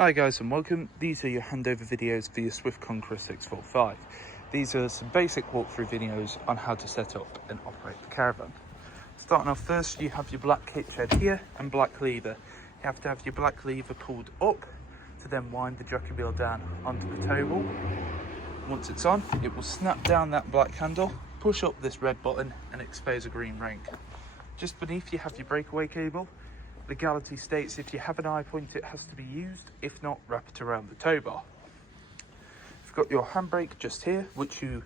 Hi guys and welcome. These are your handover videos for your Swift Conqueror 645. These are some basic walkthrough videos on how to set up and operate the caravan. Starting off first, you have your black hitch head here and black lever. You have to have your black lever pulled up to then wind the jockey wheel down onto the tow ball. Once it's on, it will snap down that black handle, push up this red button and expose a green ring. Just beneath you have your breakaway cable. Legality states if you have an eye point it has to be used, if not wrap it around the tow bar. You've got your handbrake just here, which you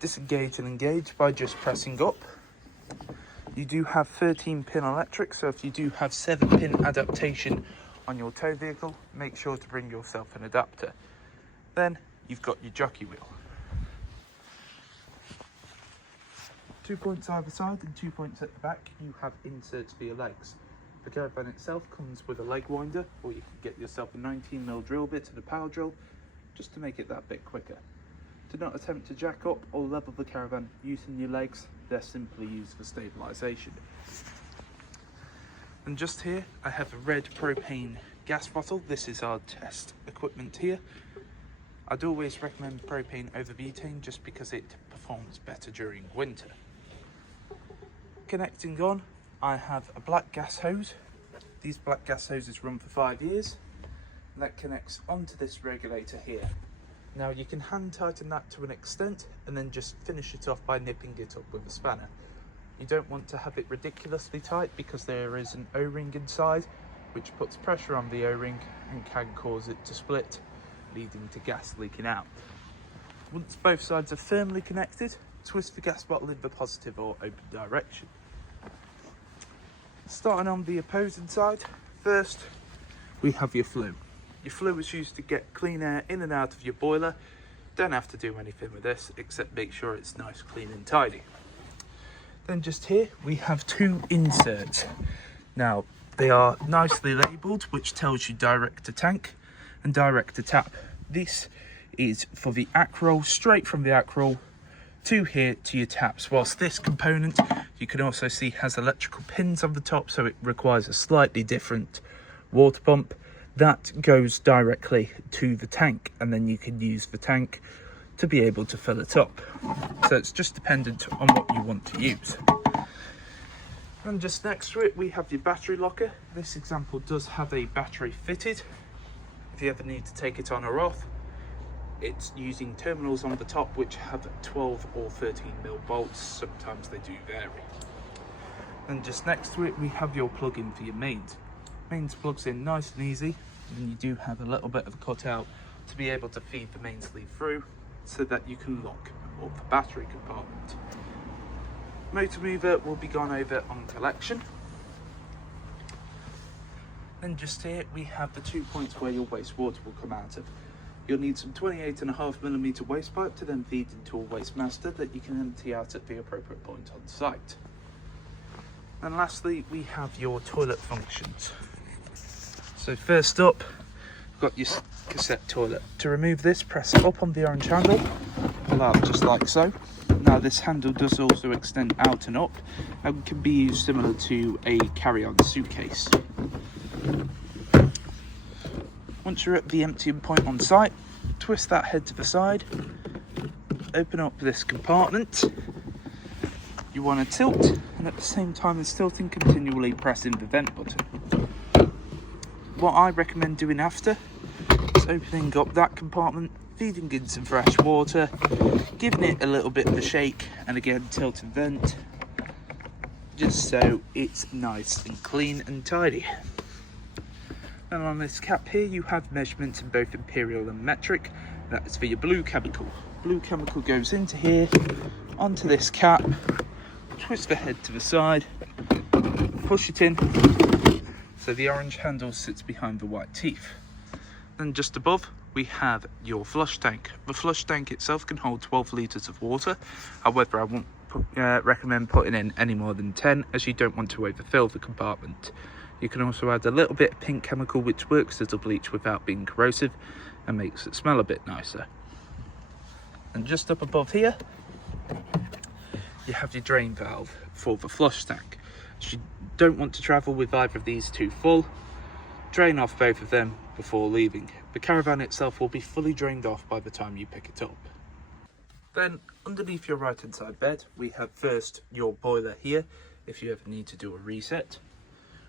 disengage and engage by just pressing up. You do have 13 pin electric, so if you do have 7 pin adaptation on your tow vehicle, make sure to bring yourself an adapter. Then you've got your jockey wheel. 2 points either side and 2 points at the back. You have inserts for your legs. The caravan itself comes with a leg winder, or you can get yourself a 19mm drill bit and a power drill, just to make it that bit quicker. Do not attempt to jack up or level the caravan using your legs, they're simply used for stabilisation. And just here, I have a red propane gas bottle. This is our test equipment here. I'd always recommend propane over butane just because it performs better during winter. Connecting on, I have a black gas hose. These black gas hoses run for 5 years, and that connects onto this regulator here. Now you can hand tighten that to an extent and then just finish it off by nipping it up with a spanner. You don't want to have it ridiculously tight because there is an O-ring inside which puts pressure on the O-ring and can cause it to split, leading to gas leaking out. Once both sides are firmly connected, twist the gas bottle in the positive or open direction. Starting on the opposing side, first we have your flue. Your flue is used to get clean air in and out of your boiler. Don't have to do anything with this except make sure it's nice, clean and tidy. Then just here we have 2 inserts. Now they are nicely labelled, which tells you direct to tank and direct to tap. This is for the ack roll, straight from the ack roll to here to your taps, whilst this component you can also see has electrical pins on the top, so it requires a slightly different water pump that goes directly to the tank, and then you can use the tank to be able to fill it up. So it's just dependent on what you want to use. And just next to it we have your battery locker. This example does have a battery fitted. If you ever need to take it on or off, it's using terminals on the top which have 12 or 13mm bolts. Sometimes they do vary. And just next to it we have your plug-in for your mains. Mains plugs in nice and easy, and you do have a little bit of a cutout to be able to feed the main sleeve through so that you can lock up the battery compartment. Motor mover will be gone over on collection. Then just here we have the 2 points where your wastewater will come out of. You'll need some 28.5mm waste pipe to then feed into a waste master that you can empty out at the appropriate point on site. And lastly, we have your toilet functions. So first up, you've got your cassette toilet. To remove this, press up on the orange handle, pull out just like so. Now this handle does also extend out and up and can be used similar to a carry-on suitcase. Once you're at the emptying point on site, twist that head to the side, open up this compartment. You want to tilt, and at the same time as tilting, continually pressing the vent button. What I recommend doing after is opening up that compartment, feeding in some fresh water, giving it a little bit of a shake, and again tilting vent, just so it's nice and clean and tidy. And on this cap here you have measurements in both imperial and metric. That is for your blue chemical. Blue chemical goes into here, onto this cap, twist the head to the side, push it in, so the orange handle sits behind the white teeth. Then just above we have your flush tank. The flush tank itself can hold 12 litres of water. However, I won't recommend putting in any more than 10 as you don't want to overfill the compartment. You can also add a little bit of pink chemical which works as a bleach without being corrosive and makes it smell a bit nicer. And just up above here you have your drain valve for the flush tank. So you don't want to travel with either of these two full, drain off both of them, before leaving. The caravan itself will be fully drained off by the time you pick it up. Then underneath your right hand side bed, we have first your boiler here, if you ever need to do a reset.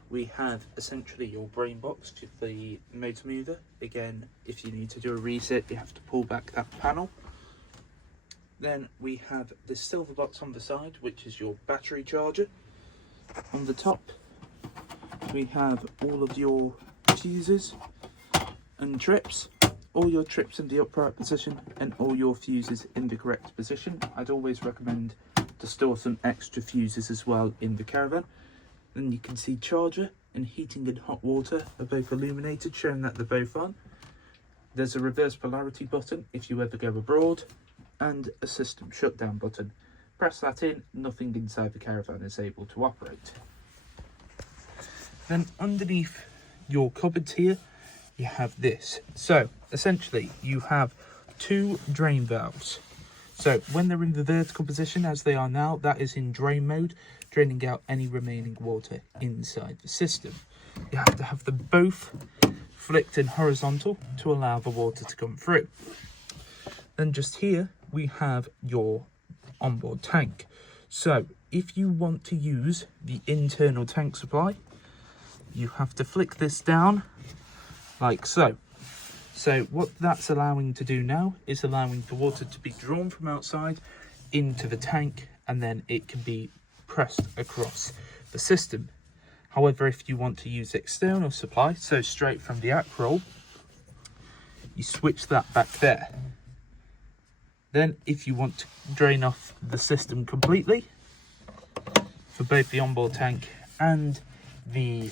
We have essentially your brain box for the motor mover. Again, if you need to do a reset, you have to pull back that panel. Then we have this silver box on the side, which is your battery charger. On the top, we have all of your fuses and trips. All your trips in the upright position and all your fuses in the correct position. I'd always recommend to store some extra fuses as well in the caravan. Then you can see charger and heating and hot water are both illuminated, showing that they're both on. There's a reverse polarity button if you ever go abroad, and a system shutdown button. Press that in, nothing inside the caravan is able to operate. Then underneath your cupboards here, you have this. So essentially you have two drain valves. So when they're in the vertical position as they are now, that is in drain mode, draining out any remaining water inside the system. You have to have them both flicked and horizontal to allow the water to come through. Then just here we have your onboard tank. So if you want to use the internal tank supply, you have to flick this down like so. So what that's allowing to do now is allowing the water to be drawn from outside into the tank, and then it can be pressed across the system. However, if you want to use external supply, so straight from the Conqueror, you switch that back there. Then if you want to drain off the system completely for both the onboard tank and the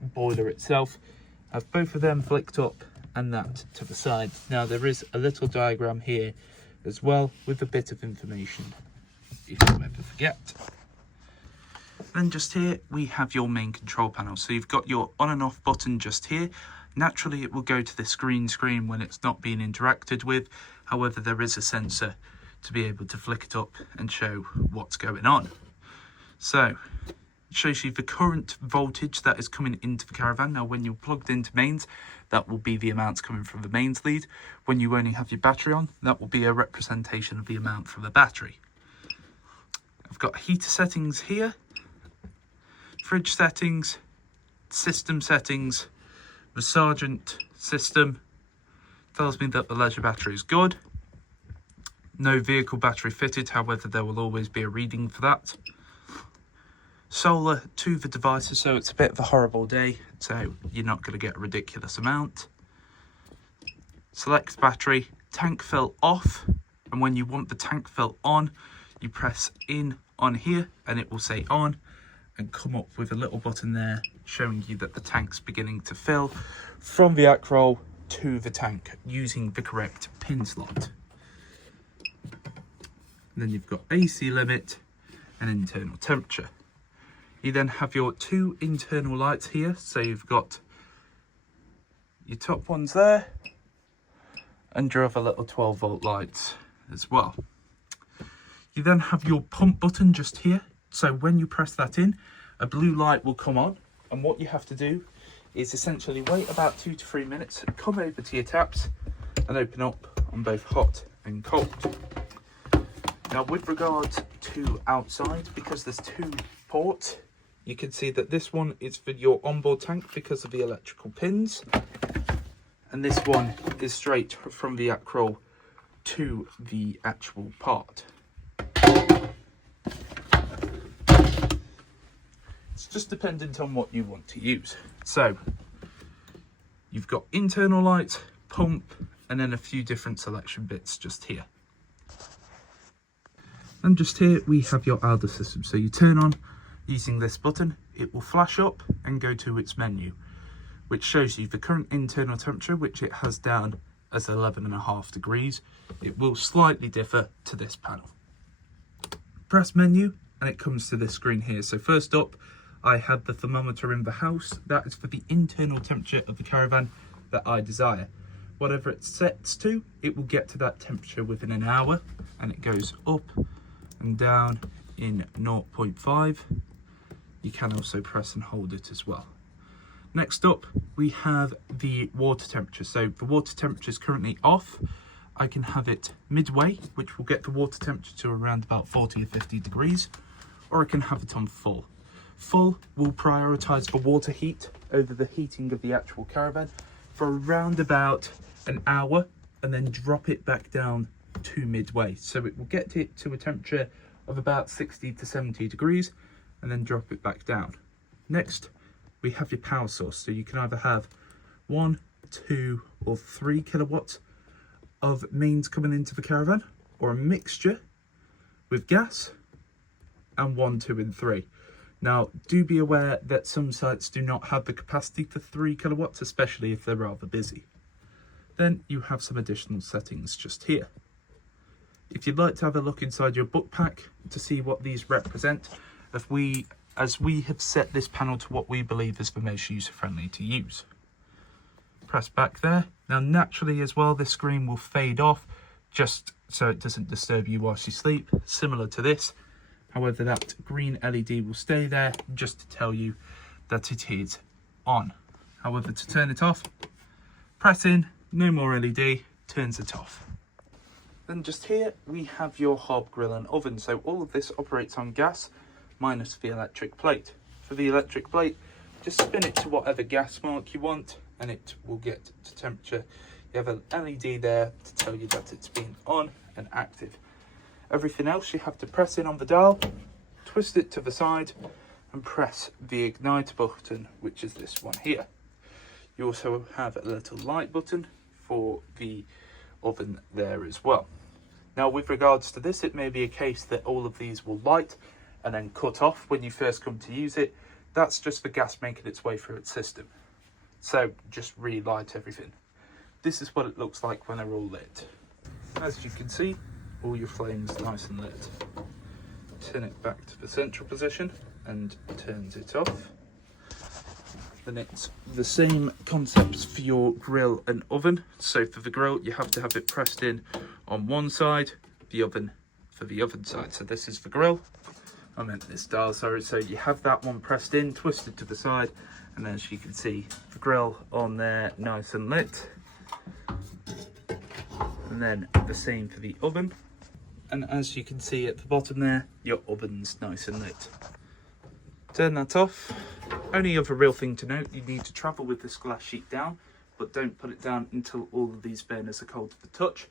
boiler itself, have both of them flicked up and that to the side. Now there is a little diagram here as well with a bit of information if you ever forget. Then just here we have your main control panel. So you've got your on and off button just here. Naturally it will go to this green screen when it's not being interacted with. However, there is a sensor to be able to flick it up and show what's going on. So it shows you the current voltage that is coming into the caravan. Now when you're plugged into mains, that will be the amounts coming from the mains lead. When you only have your battery on, that will be a representation of the amount from the battery. I've got heater settings here, fridge settings, system settings. The Sergeant system tells me that the leisure battery is good. No vehicle battery fitted, however there will always be a reading for that. Solar to the devices, so it's a bit of a horrible day, so you're not going to get a ridiculous amount. Select battery, tank fill off, and when you want the tank fill on, you press in on here and it will say on and come up with a little button there showing you that the tank's beginning to fill from the Conqueror to the tank using the correct pin slot. And then you've got AC limit and internal temperature. You then have your two internal lights here. So you've got your top ones there and your other little 12 volt lights as well. You then have your pump button just here. So when you press that in, a blue light will come on. And what you have to do is essentially wait about 2 to 3 minutes, come over to your taps and open up on both hot and cold. Now with regard to outside, because there's two ports, you can see that this one is for your onboard tank because of the electrical pins. And this one is straight from the Conqueror to the actual part. It's just dependent on what you want to use. So you've got internal lights, pump, and then a few different selection bits just here. And just here we have your Alder system. So you turn on using this button, it will flash up and go to its menu, which shows you the current internal temperature, which it has down as 11.5 degrees. It will slightly differ to this panel. Press menu and it comes to this screen here. So first up, I had the thermometer in the house. That is for the internal temperature of the caravan that I desire. Whatever it sets to, it will get to that temperature within an hour, and it goes up and down in 0.5. You can also press and hold it as well. Next up, we have the water temperature. So the water temperature is currently off. I can have it midway, which will get the water temperature to around about 40 or 50 degrees, or I can have it on full. Full will prioritise the water heat over the heating of the actual caravan for around about an hour, and then drop it back down to midway. So it will get it to a temperature of about 60 to 70 degrees and then drop it back down. Next, we have your power source. So you can either have 1, 2 or 3 kilowatts of mains coming into the caravan, or a mixture with gas and 1, 2 and 3. Now, do be aware that some sites do not have the capacity for 3 kilowatts, especially if they're rather busy. Then you have some additional settings just here. If you'd like to have a look inside your book pack to see what these represent, as we have set this panel to what we believe is the most user-friendly to use. Press back there. Now naturally as well, this screen will fade off just so it doesn't disturb you whilst you sleep, similar to this. However, that green LED will stay there just to tell you that it is on. However, to turn it off, press in, no more LED, turns it off. Then just here we have your hob, grill and oven. So all of this operates on gas minus the electric plate. For the electric plate, just spin it to whatever gas mark you want and it will get to temperature. You have an LED there to tell you that it's been on and active. Everything else you have to press in on the dial, twist it to the side and press the ignite button, which is this one here. You also have a little light button for the oven there as well. Now with regards to this, it may be a case that all of these will light and then cut off when you first come to use it. That's just the gas making its way through its system. So just relight everything. This is what it looks like when they're all lit. As you can see, all your flames nice and lit. Turn it back to the central position and turns it off. Then it's the same concepts for your grill and oven. So for the grill, you have to have it pressed in on one side, the oven for the oven side. So this is the grill. I meant this dial, sorry. So you have that one pressed in, twisted to the side, and as you can see, the grill on there, nice and lit. And then the same for the oven. And as you can see at the bottom there, your oven's nice and lit. Turn that off. Only other real thing to note, you need to travel with this glass sheet down, but don't put it down until all of these burners are cold to the touch.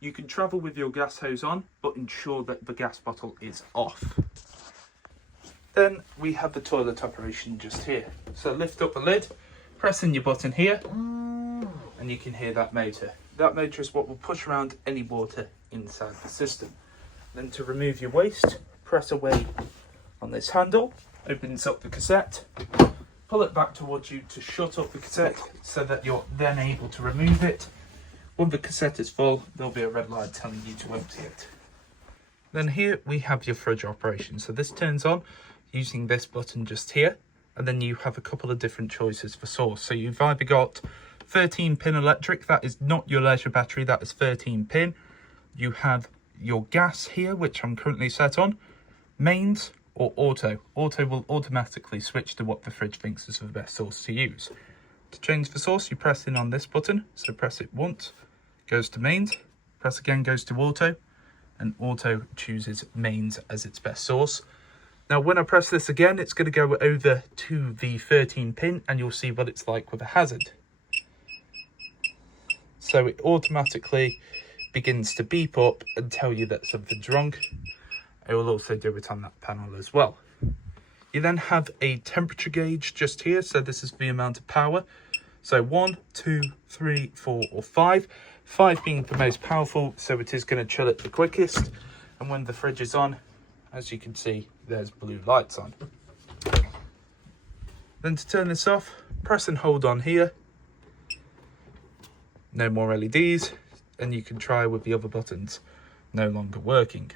You can travel with your gas hose on, but ensure that the gas bottle is off. Then we have the toilet operation just here. So lift up the lid, press in your button here, and you can hear that motor. That motor is what will push around any water inside the system. Then to remove your waste, press away on this handle, opens up the cassette, pull it back towards you to shut up the cassette so that you're then able to remove it. When the cassette is full, there'll be a red light telling you to empty it. Then here we have your fridge operation. So this turns on using this button just here, and then you have a couple of different choices for source. So you've either got 13 pin electric, that is not your leisure battery, that is 13 pin. You have your gas here, which I'm currently set on, mains or auto. Auto will automatically switch to what the fridge thinks is the best source to use. To change the source, you press in on this button, so press it once, goes to mains, press again, goes to auto, and auto chooses mains as its best source. Now when I press this again, it's going to go over to the 13 pin and you'll see what it's like with a hazard. So it automatically begins to beep up and tell you that something's wrong. It will also do it on that panel as well. You then have a temperature gauge just here. So this is the amount of power. So 1, 2, 3, 4 or 5. 5 being the most powerful, so it is going to chill it the quickest. And when the fridge is on, as you can see, there's blue lights on. Then to turn this off, press and hold on here. No more LEDs, and you can try with the other buttons no longer working.